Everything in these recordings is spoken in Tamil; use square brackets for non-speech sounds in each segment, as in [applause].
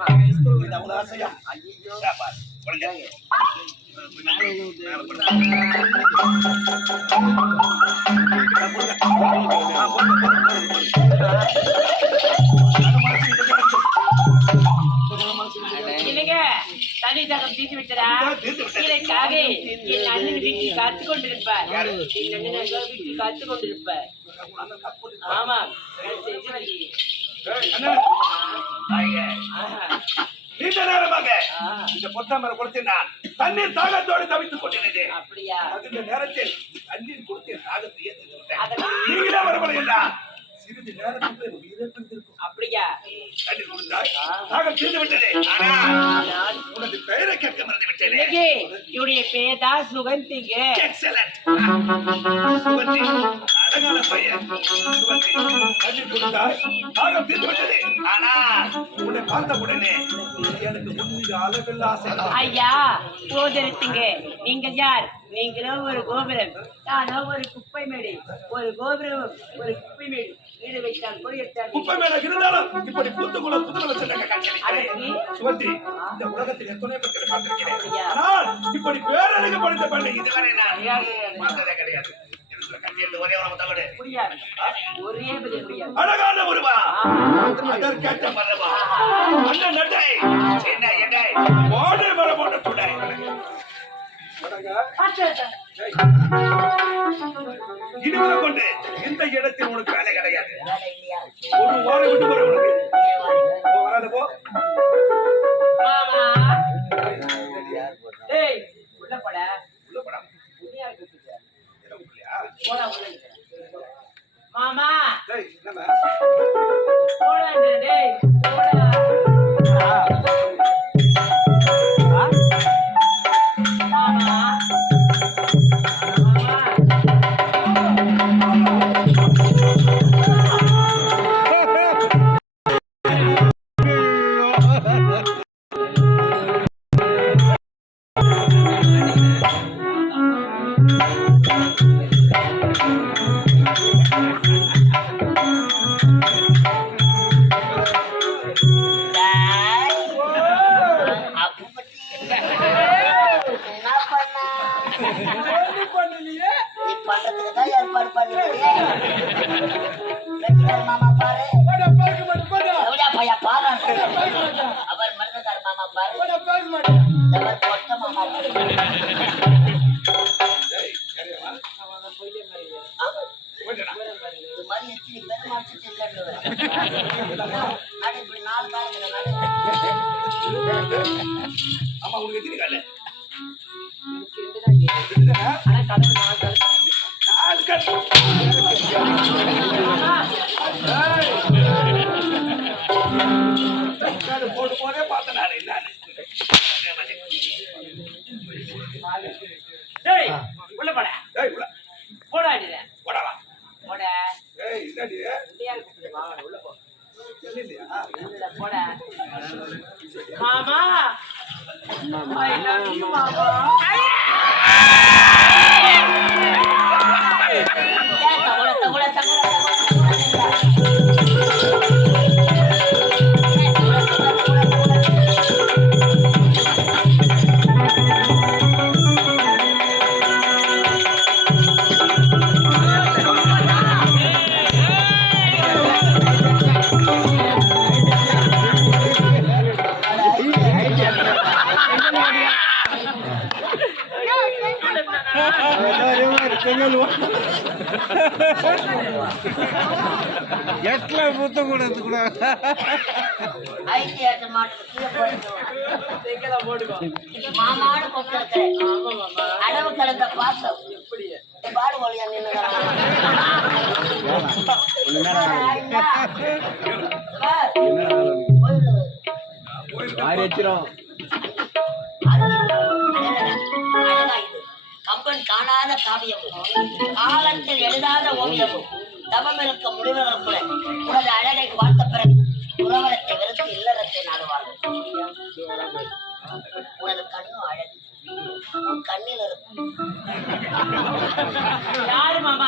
ஆமா இது அவ்வளவு ஆசையா ஐயோ சாப்பாடு கொடுங்க மேல கொடுங்க. ஆ, கொடுங்க. ஆ, கொடுங்க, கொடுங்க, கொடுங்க. இல்லைங்க தனி தகம் தீர்த்து விட்டதா. இதற்காக என் அண்ணன் வீட்டில் காத்து கொண்டிருப்பார் என் அண்ணன் வீட்டில் காத்து கொண்டிருப்பார் ஆமா நீண்ட நேரமாக இந்த பொத்தாமரை கொடுத்து நான் தண்ணீர் தாகத்தோடு தவித்துக் கொண்டிருந்தேன். அப்படியா? அந்த நேரத்தில் தண்ணீர் கொடுத்து தாகத்தை ஏற்றி விட்டேன் அதற்கு நீங்களே வரவில்லை சிறிது நேரத்துக்கு உயிரே பிரிந்திருக்கும் அப்படியா? தண்ணீர் கொடுத்தாய். தாகம் தீர்ந்து விட்டது. ஆனா நான் உனது பெயரை கேட்க மறந்து விட்டேனே இவருடைய பேர் தான் சுகந்திங்க. எக்ஸலண்ட் அழகான பையன் சுவந்தி தண்ணீர் கொடுத்தாய் தாகம் தீர்ந்து விட்டது ஆனா உன்னை பார்த்த உடனே எனக்கு உன்மீது அளவில்லா ஆசை ஐயா சோதரத்துங்க நீங்க யார்? நீங்களோ ஒரு கோபுரம். நானோ ஒரு குப்பை மேடு. ஒரு கோபுரம் ஒரு குப்பை மேடு. வீடு வைத்தால் கூட எடுத்தால் குப்பை மேல இருந்தாலும் இப்படி பூத்துக்குள்ள புதுல வச்சிருக்க இந்த உலகத்தில் எத்தனை பார்த்திருக்கிறேன்? ஆனால் இப்படி பேரழகு படித்த பெண்ணை இதுவரை நான் பார்த்ததே கிடையாது. ஒரே ஒரு அழகான ஒருவா அதற்கேற்ற மரபா அண்ணன் நட்டை என்ன எடை ஓடை மர போட்ட கொண்டு இந்த இடத்தில் உனக்கு வேலை கிடையாது. ஒரு வாரம் விட்டு போற உனக்கு. வராது போ. இது மாதிரி எத்தனை பேர் மறைச்சிட்டு இல்லைன்னுவேன். நடு இப்படி நாலு காலத்துல ஆமா, உனக்கு எத்தனை காலு? ஆனா நாலு போட்டு போனே பார்த்தேன் நானு, என்னன்னு. உள்ள போட 哎呀哎呀 அளவு கடந்த பாசம். எப்படி இந்த பாடு வழியா நின்னுக்கிறான். காணாத காவியமும் காலத்தில் எழுதாத ஓவியமும் தவம் இருக்க முடிவர்கள் கூட. உனது அழகை பார்த்த பிறகு உறவரத்தை வெறுத்து இல்லறத்தை நாடுவார்கள் உனது கண்ணும் அழகு. உன் கண்ணில் இருக்கும். யாரு மாமா?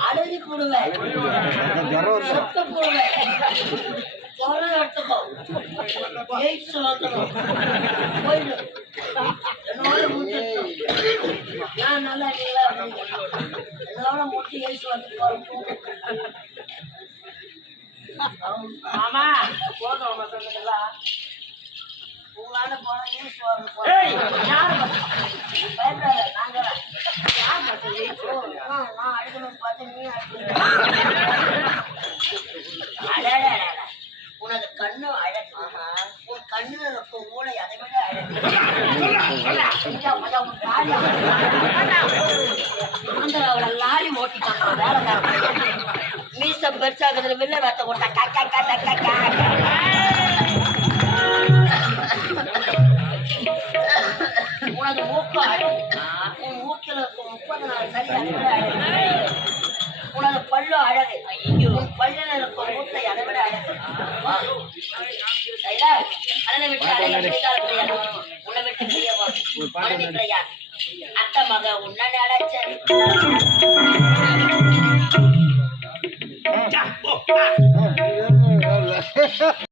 அழுதி போடுவேன் சொத்த போடுவேன் ஜுரம் எடுத்துக்கோ எய்ட்ஸ் என்னோட நான் நல்லா இல்லை என்னோட மூச்சு எய்ட்ஸ் வந்து மாமா போதும் அவங்க சொன்னதெல்லாம் உங்களால போனா யார் பயப்படாத நாங்க நான் நான் அடிக்கணும்னு பார்த்து நீ அடிக்கணும். உனது கண்ணு அழகு. உன் கண்ணுல இருக்கும் மூளை அதை விட அழகு. ஆந்திராவுல லாரி ஓட்டிட்டாங்க வேலைக்காரன். மீச பெருசாகுதுல வில்ல வேட்ட கொடுத்தா கக்க கக்க கக்க உனது மூக்கு? உன் மூக்கில் முப்பது நாள் சரி உனது பல்லு அழகு. உன் பல்லில் இருக்கும் மூட்டை அதை விட அழகு. சரியா? அதனை விட்டு அழகு செய்தால் கிடையாது. உன்னை விட்டு பிரியவா மனைவி கிடையாது அத்தை மக உன்னை நினைச்சேன் [laughs] Oh, ச்சா, போ.